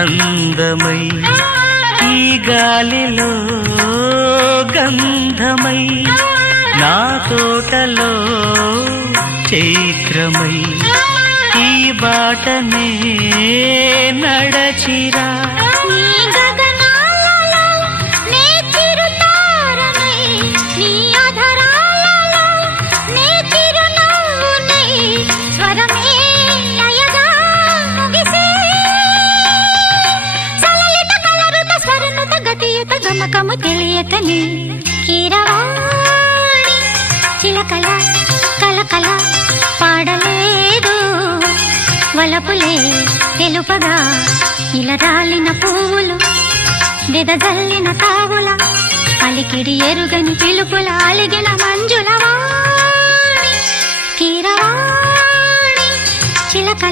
అందమై ఈ గాలిలో గంధమై నా తోటలో చైత్రమై ఈ బాటనే నడచిరా గమకము తెలియకని కీరవాణి చిలకల కలకల పాడలేదు వలపులే తెలుపగా ఇలా రాలిన పువ్వులు వెదజల్లిన తావుల అలికిడి ఎరుగని పిలుపుల అలిగిన మంజుల వాణి కీరవాణి చిలకల